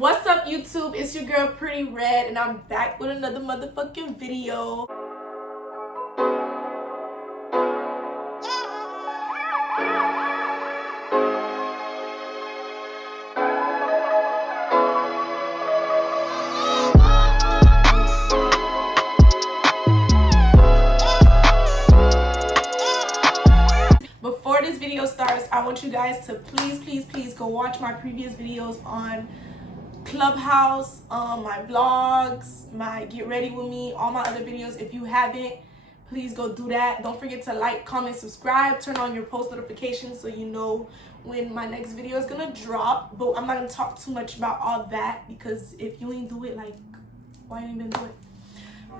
What's up, YouTube? It's your girl Pretty Red, and I'm back with another motherfucking video. Before this video starts, I want you guys to please go watch my previous videos on Clubhouse, my vlogs, my get ready with me, all my other videos. If you haven't, please go do that. Don't forget to like, comment, subscribe, turn on your post notifications so you know when my next video is gonna drop. But I'm not gonna talk too much about all that, because if you ain't do it, like, why you ain't been do it?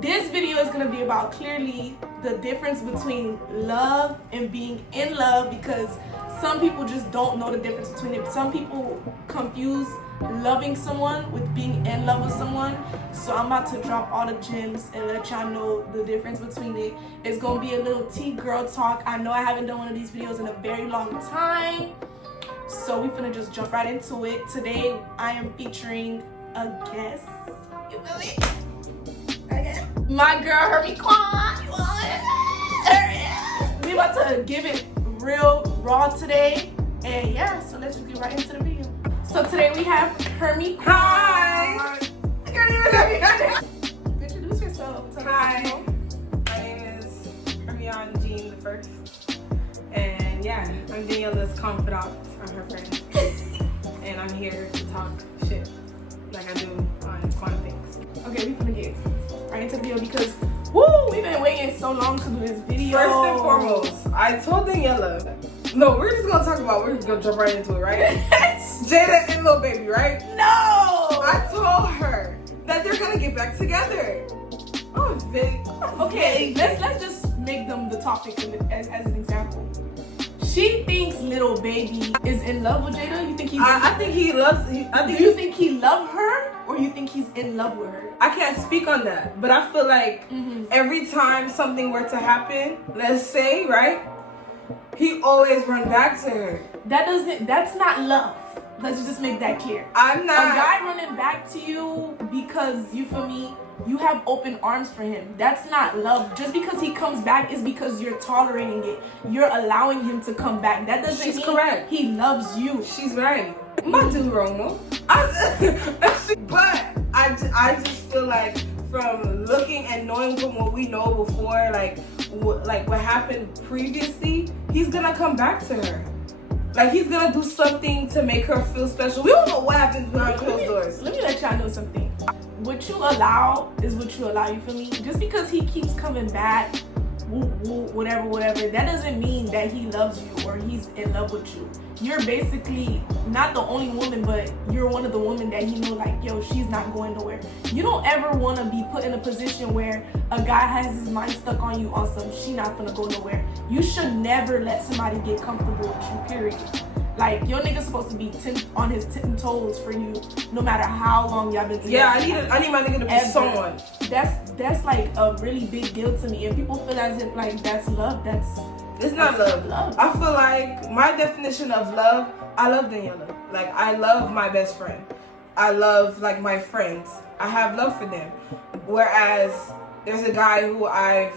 This video is gonna be about clearly the difference between love and being in love, because some people just don't know the difference between it. Some people confuse loving someone with being in love with someone. So I'm about to drop all the gems and let y'all know the difference between it. It's gonna be a little tea girl talk. I know I haven't done one of these videos in a very long time, so we're gonna just jump right into it. Today I am featuring a guest. You feel me? Okay. My girl Hermie Kwan. We about to give it real raw today, and yeah, so let's just get right into the video. So today we have Hermie Kwan. Hi! I can't even Introduce yourself. Hi, my name is Hermione Jean the First, and yeah, I'm Daniela's confidant. I'm her friend, and I'm here to talk shit like I do on fun things. Okay, we gonna get right into the video because woo, we've been waiting so long to do this video. First and foremost, I told Daniela, no, we're just gonna jump right into it, right? Jada and Lil Baby, right? No! I told her that they're gonna get back together. Oh, Vic. Okay, let's just make them the topic as an example. She thinks Lil Baby is in love with Jada. You think he's? I think he loves. Do you think he loves her, or you think he's in love with her? I can't speak on that, but I feel like every time something were to happen, let's say, right, he always run back to her. That's not love. Let's just make that clear. I'm not. A guy running back to you because, you feel me, you have open arms for him. That's not love. Just because he comes back is because you're tolerating it. You're allowing him to come back. That doesn't mean correct. He loves you. She's right. I'm not doing wrong, no. But I just feel like from looking and knowing from what we know before, like what happened previously, he's gonna come back to her. Like, he's gonna do something to make her feel special. We don't know what happens behind closed doors. Let me let y'all know something. What you allow is what you allow, you feel me? Just because he keeps coming back, whatever, that doesn't mean that he loves you or he's in love with you. You're basically not the only woman, but you're one of the women that he know, like, yo, she's not going nowhere. You don't ever want to be put in a position where a guy has his mind stuck on you on some, she not gonna go nowhere. You should never let somebody get comfortable with you, period. Like, your nigga's supposed to be on his 10 toes for you, no matter how long y'all been together. Yeah, I need my nigga to be someone. That's like a really big deal to me. And people feel as if like that's love. It's not love. I feel like my definition of love, I love Daniela. Like, I love my best friend. I love, like, my friends. I have love for them. Whereas there's a guy who I've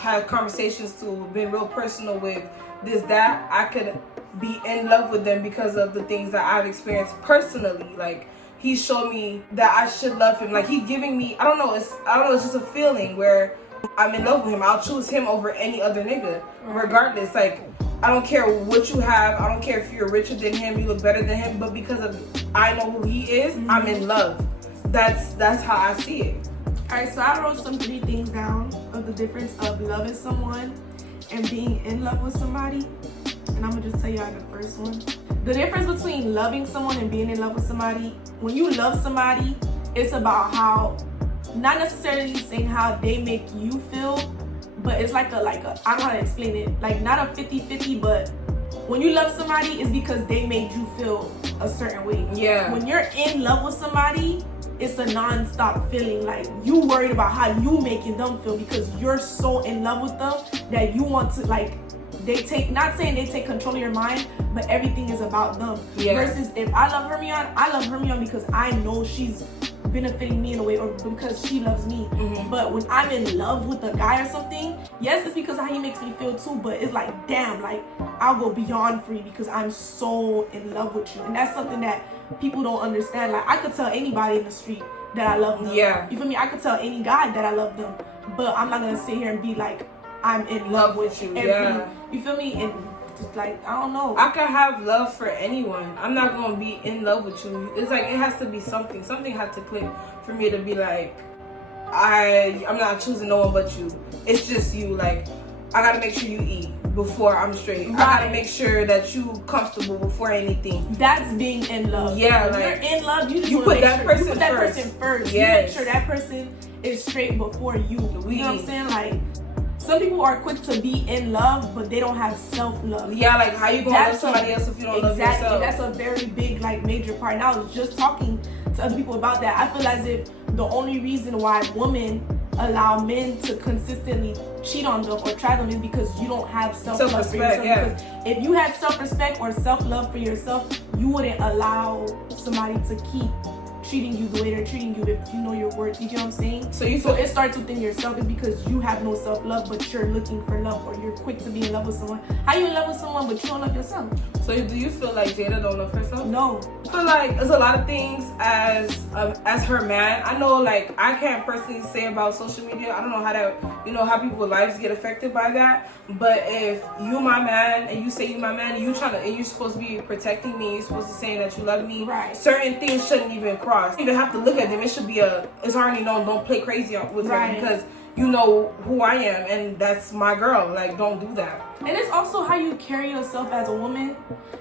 had conversations to, been real personal with, that I could be in love with them because of the things that I've experienced personally. Like, he showed me that I should love him. Like, he giving me, I don't know, it's just a feeling where I'm in love with him. I'll choose him over any other nigga, regardless. Like, I don't care what you have. I don't care if you're richer than him, you look better than him, but because of I know who he is, I'm in love. That's how I see it. Alright, so I wrote some 3 things down of the difference of loving someone and being in love with somebody. And I'm gonna just tell y'all the first one. The difference between loving someone and being in love with somebody, when you love somebody, it's about how, not necessarily saying how they make you feel, but it's like a I don't know how to explain it. Like, not a 50-50, but when you love somebody, it's because they made you feel a certain way. Yeah. When you're in love with somebody, it's a non-stop feeling. Like, you worried about how you making them feel because you're so in love with them that you want to, like, they take, not saying they take control of your mind, but everything is about them. Yeah. Versus if I love Hermione, I love Hermione because I know she's benefiting me in a way, or because she loves me. But when I'm in love with a guy or something, yes, it's because how he makes me feel too, but it's like, damn, like I'll go beyond free because I'm so in love with you. And that's something that people don't understand. Like I could tell anybody in the street that I love them. Yeah. You feel me? I could tell any guy that I love them, but I'm not gonna sit here and be like, I'm in love with you. You feel me? And just like, I don't know. I can have love for anyone. I'm not gonna be in love with you. It's like it has to be something. Something has to click for me to be like, I'm not choosing no one but you. It's just you. Like I gotta make sure you eat before I'm straight. Right. I gotta make sure that you comfortable before anything. That's being in love. Yeah, when like, you're in love, you just you put that person you put that person first. Yes. You make sure that person is straight before you. You know what I'm saying? Like some people are quick to be in love, but they don't have self-love. Yeah, like how you gonna love somebody else if you don't love yourself? That's a very big, like, major part. And I was just talking to other people about that. I feel as if the only reason why women allow men to consistently cheat on them or try them is because you don't have self-love for yourself. Yeah. Because if you had self-respect or self-love for yourself, you wouldn't allow somebody to keep treating you the way they're treating you if you know your worth. You get what I'm saying? So it starts within yourself. It's because you have no self-love, but you're looking for love, or you're quick to be in love with someone. How you in love with someone but you don't love yourself? So do you feel like Jada don't love herself? No. I feel like there's a lot of things as her man. I know, like, I can't personally say about social media. I don't know how that, how people's lives get affected by that. But if you my man and you say you my man and you're supposed to be protecting me, you're supposed to say that you love me. Right. Certain things shouldn't even cross. You don't have to look at them. It should be it's already known. Don't play crazy with her because you know who I am and that's my girl. Like, don't do that. And it's also how you carry yourself as a woman.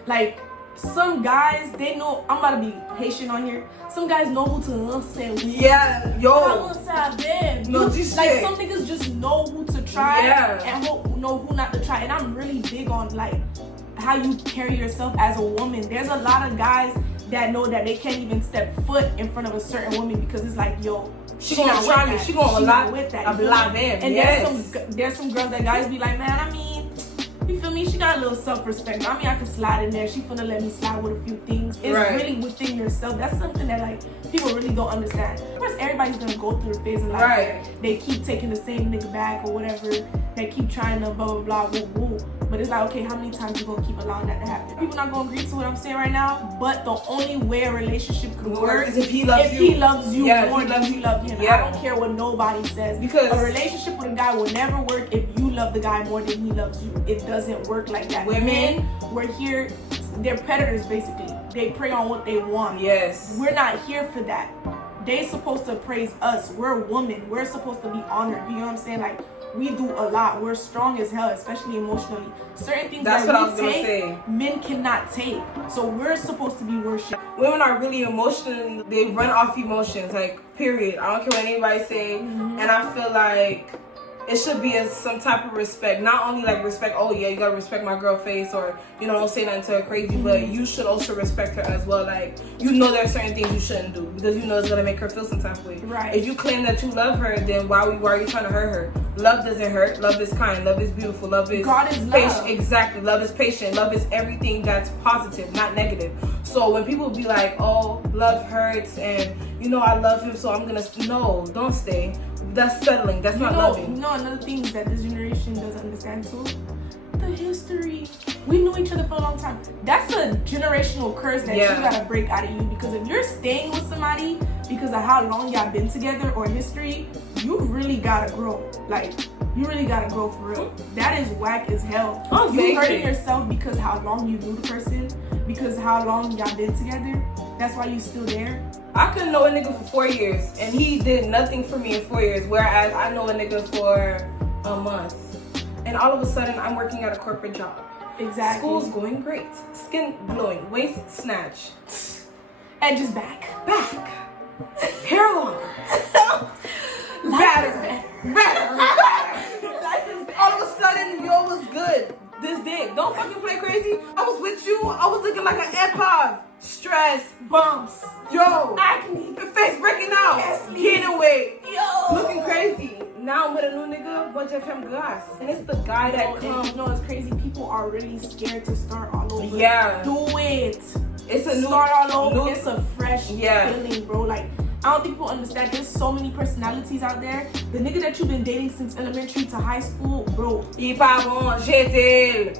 Like, some guys, they know, I'm about to be patient on here. Some guys know who to say. Yeah, yo. No, just like some niggas just know who to try and know who not to try. And I'm really big on like how you carry yourself as a woman. There's a lot of guys that know that they can't even step foot in front of a certain woman because it's like, yo, she gonna try me. She gonna lie with that. And there's some girls that guys be like, man, I mean, you feel me? She got a little self-respect. I mean, I can slide in there. She finna let me slide with a few things. It's really within yourself. That's something that like people really don't understand. Of course, everybody's gonna go through a phase in life where they keep taking the same nigga back or whatever. They keep trying to blah blah blah woo woo. But it's like, okay, how many times you gonna keep allowing that to happen? People not gonna agree to what I'm saying right now. But the only way a relationship could work is if he loves you. He loves you more than you love him. I don't care what nobody says. Because a relationship with a guy will never work if you love the guy more than he loves you. It doesn't work like that. Women, we're here, they're predators basically. They prey on what they want. Yes. We're not here for that. They supposed to praise us. We're women. We're supposed to be honored. You know what I'm saying? Like, we do a lot. We're strong as hell, especially emotionally. Certain things that we take, men cannot take. So we're supposed to be worshipped. Women are really emotionally, they run off emotions, like, period. I don't care what anybody say. And I feel like it should be some type of respect. Not only like respect, oh yeah, you gotta respect my girl face, or don't say nothing to her crazy, but you should also respect her as well. Like, there are certain things you shouldn't do because it's gonna make her feel some type of way. Right. If you claim that you love her, then why are you trying to hurt her? Love doesn't hurt. Love is kind. Love is beautiful. Love is God is patient. love. Exactly. Love is patient. Love is everything that's positive, not negative. So when people be like, oh, love hurts and I love him, so I'm gonna don't stay. That's settling. That's not loving. Another thing that this generation doesn't understand too, the history. We knew each other for a long time. That's a generational curse that you gotta break out of you, because if you're staying with somebody because of how long y'all been together or history, you really gotta grow. Like, you really gotta grow for real. That is whack as hell. You hurting yourself because how long you knew the person, because how long y'all been together. That's why you still there. I couldn't know a nigga for 4 years, and he did nothing for me in 4 years, whereas I know a nigga for a month. And all of a sudden, I'm working at a corporate job. Exactly. School's going great. Skin glowing. Waist snatch. Edges back. Hair longer. Better. All of a sudden, yo was good. This dick. Don't fucking play crazy. I was with you. I was looking like an empath. Stress. Bumps. Yo. Acne. Your face breaking out. Yes, gaining weight. Yo. Looking crazy. Now I'm with a new nigga. pode FM grass. And it's the guy that comes. You know, it's crazy. People are really scared to start all over. Yeah. Do it. It's a start all over. It's a fresh feeling, bro. Like, I don't think people understand. There's so many personalities out there. The nigga that you've been dating since elementary to high school, bro. Il pas bon, jette-il.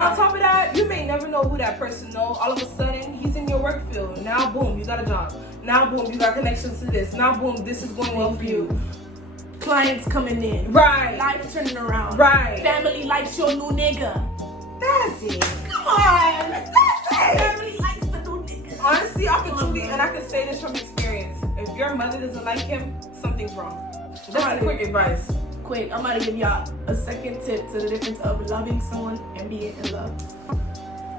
On top of that, you may never know who that person knows. All of a sudden, he's in your work field. Now, boom, you got a job. Now, boom, you got connections to this. Now, boom, this is going well for you. Clients coming in. Right. Life turning around. Right. Family likes your new nigga. That's it. Come on. That's it. Family likes the new nigga. Honestly, I can truly, and I can say this from experience. If your mother doesn't like him, something's wrong. That's quick advice. Quick, I'm about to give y'all a second tip to the difference of loving someone and being in love.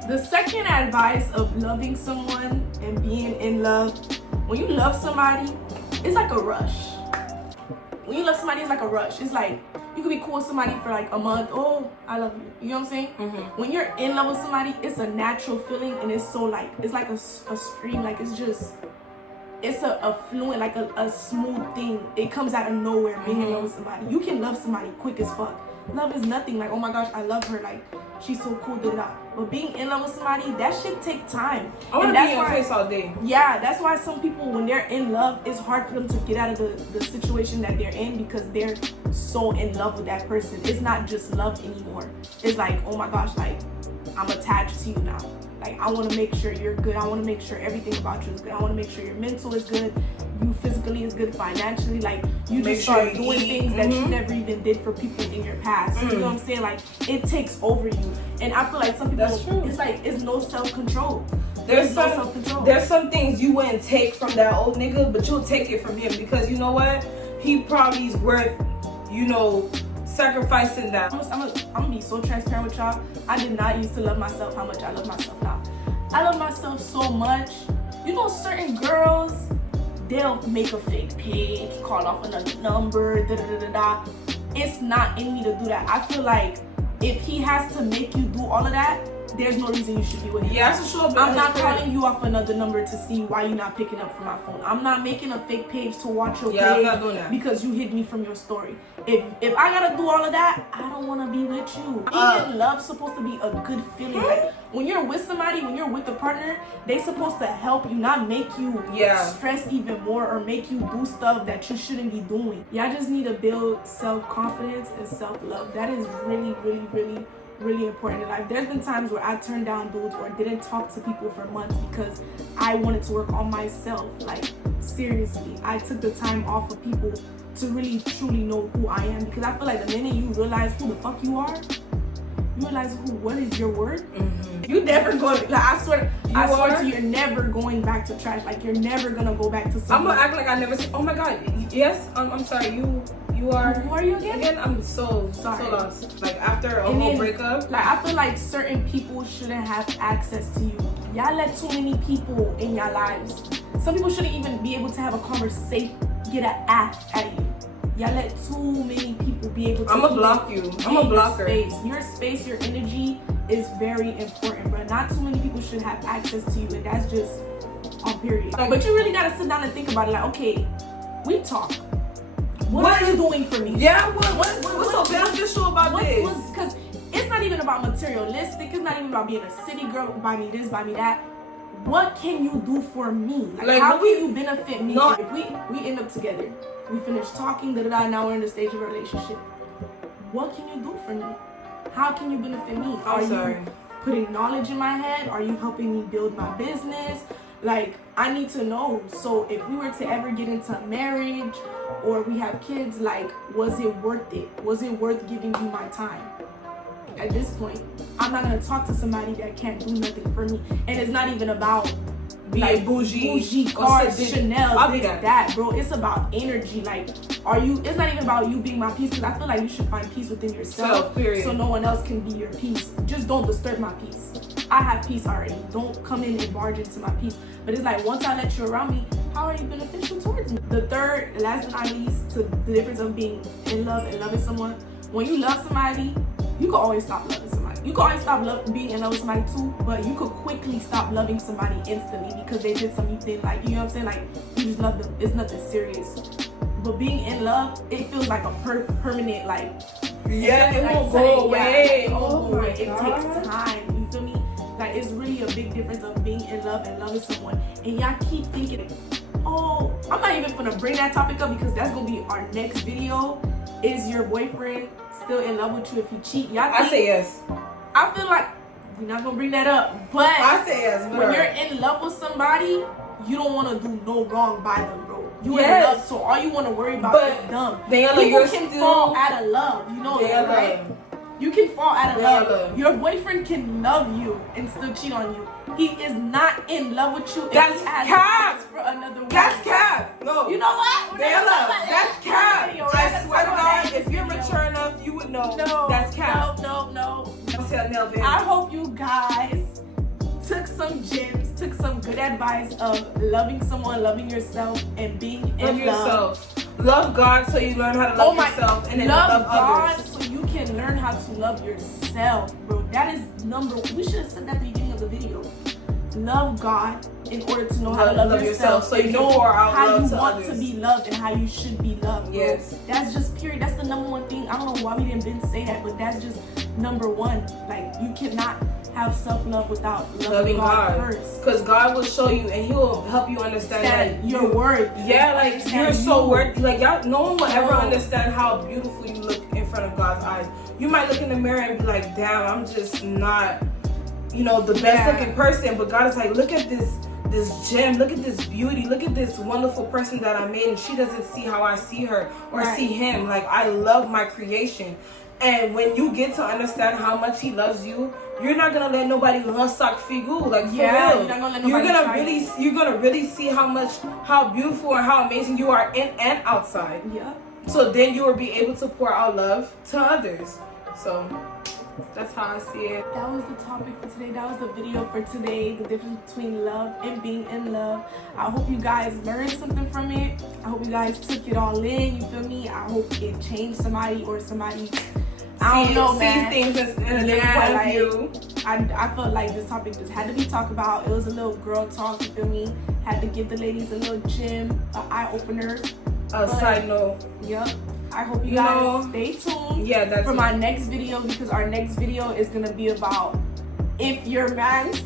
The second advice of loving someone and being in love, when you love somebody, it's like a rush. When you love somebody, it's like a rush. It's like, you could be cool with somebody for like a month. Oh, I love you. You know what I'm saying? Mm-hmm. When you're in love with somebody, it's a natural feeling, and it's so like, it's like a stream. Like, it's just, it's a fluent, like a smooth thing. It comes out of nowhere being in love with somebody. You can love somebody quick as fuck. Love is nothing. Like, oh my gosh, I love her. Like, she's so cool. But being in love with somebody, that shit take time. I want to be in your face all day. Yeah, that's why some people, when they're in love, it's hard for them to get out of the situation that they're in because they're so in love with that person. It's not just love anymore. It's like, oh my gosh, like, I'm attached to you now. Like, I want to make sure you're good. I want to make sure everything about you is good. I want to make sure your mental is good. You physically is good, financially. Like, you just start doing things that you never even did for people in your past. You know what I'm saying? Like, it takes over you. And I feel like some people, it's like, it's no self-control. There's no self-control. There's some things you wouldn't take from that old nigga, but you'll take it from him because you know what? He probably is worth, you know, sacrificing that. I'm gonna be so transparent with y'all. I did not used to love myself how much I love myself now. I love myself so much. You know, certain girls, they'll make a fake page, call off another number, da-da-da-da-da. It's not in me to do that. I feel like if he has to make you do all of that, there's no reason you should be with him. Yeah, that's sure. I'm not calling you off another number to see why you're not picking up from my phone. I'm not making a fake page to watch your page I'm not doing that. because you hid me from your story. If I gotta do all of that, I don't want to be with you. Being in love's supposed to be a good feeling. Like, when you're with somebody, when you're with a partner, they supposed to help you, not make you stress even more or make you do stuff that you shouldn't be doing. Y'all just need to build self-confidence and self-love. That is really, really, really, really important in life. There's been times where I turned down dudes or didn't talk to people for months because I wanted to work on myself. Like, seriously, I took the time off of people to really truly know who I am, because I feel like the minute you realize who the fuck you are, you realize what is your worth. You never go, like, I swear to you, you're never going back to trash. Like, you're never gonna go back to something. I'm gonna act like I never said, oh my god, yes, I'm sorry, you are. Who are you again? Again, I'm so lost. Like, after a whole breakup. Like, I feel like certain people shouldn't have access to you. Y'all let too many people in your lives. Some people shouldn't even be able to have a conversation, get an act out of you. Y'all let too many people be able to. I'm gonna block you. I'm a blocker. Your space, your energy is very important, but not too many people should have access to you, and that's just on period. But you really gotta sit down and think about it. Like, okay, we talk. What are you doing for me? Yeah, what's so beneficial about this? Because it's not even about materialistic. It's not even about being a city girl. Buy me this, buy me that. What can you do for me? Like how can you benefit me? If we end up together, we finish talking, now we're in the stage of a relationship. What can you do for me? How can you benefit me? Are you putting knowledge in my head? Are you helping me build my business? Like, I need to know. So if we were to ever get into marriage or we have kids, like, was it worth it? Was it worth giving you my time? At this point, I'm not gonna talk to somebody that can't do nothing for me. And it's not even about being like bougie cars, Chanel, this, that, bro. It's about energy. Like, it's not even about you being my peace, because I feel like you should find peace within yourself. So no one else can be your peace. Just don't disturb my peace. I have peace already. Don't come in and barge into my peace. But it's like, once I let you around me, how are you beneficial towards me? The third, last but not least, to the difference of being in love and loving someone. When you love somebody, you can always stop loving somebody. You can always stop being in love with somebody too, but you could quickly stop loving somebody instantly because they did something you didn't like. You know what I'm saying? Like, you just love them. It's nothing serious. But being in love, it feels like a permanent, like, yeah, it like won't something- go away. It won't Oh go my away. It God. takes time. You feel me? Like, it's really a big difference of being in love and loving someone. And y'all keep thinking, oh, I'm not even gonna bring that topic up because that's gonna be our next video. Is your boyfriend still in love with you if you cheat? Y'all think, I say yes. I feel like we're not gonna bring that up, but I say yes. when you're in love with somebody, you don't want to do no wrong by them, bro. You in Yes. love, so all you want to worry about But is them. Daniela, People you're can still- fall out of love, you know that, right? You can fall out of love. Daniela. Your boyfriend can love you and still cheat on you. He is not in love with you if That's he has cap. eyes for another woman. That's cap. No. You know what? We're not Daniela, talking about that's that. cap. We're not I talking swear to about God, that if you're video. mature enough, you would know. No, That's cap. No. Tell Nelvin. I hope you guys took some gems, took some good advice of loving someone, loving yourself, and being in Love love. yourself. Love God so you learn how to love yourself and then love God others. so you can learn how to love yourself, bro. That is number one. We should have said that at the beginning of the video. Love God in order to know how to love yourself, so you and can know pour out how love you to want others. to be loved and how you should be loved, bro. Yes. That's just period. That's the number one thing. I don't know why we didn't say that, but that's just number one. Like, you cannot have self-love without loving God first. Because God will show you and He will help you understand that your worth. Yeah, like you're so worthy. Like y'all, no one will ever No. understand how beautiful you look in front of God's eyes. You might look in the mirror and be like, damn, I'm just not, the best looking person. But God is like, look at this gem, look at this beauty, look at this wonderful person that I made, and she doesn't see how I see her or see him. Like, I love my creation. And when you get to understand how much He loves you, you're not gonna let nobody suck figu. Like, for real. You're not gonna let nobody You're gonna really see how beautiful and how amazing you are in and outside. Yeah. So then you will be able to pour out love to others. So that's how I see it. That was the topic for today. That was the video for today. The difference between love and being in love. I hope you guys learned something from it. I hope you guys took it all in. You feel me? I hope it changed somebody or somebody. I don't know, man. See things in a different point of view. I felt like this topic just had to be talked about. It was a little girl talk, you feel me? Had to give the ladies a little gem, an eye opener. Side note. Yep. I hope you guys stay tuned for my next video, because our next video is gonna be about if your man is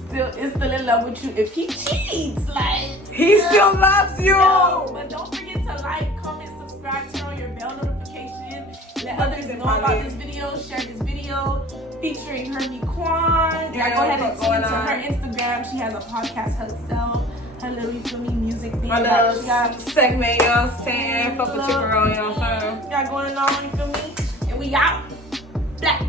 still in love with you, if he cheats, like he still loves you. No, but don't forget to like, comment, subscribe, turn on your bell notification, let others know about this video, share this video featuring Hermie Kwan. Go ahead and tune into her Instagram. She has a podcast herself. Her little, you feel me, music thing. My little segment, you know what I'm saying? Fuck with your girl, you know what I'm saying? Got going on, you feel me? And we out. Black.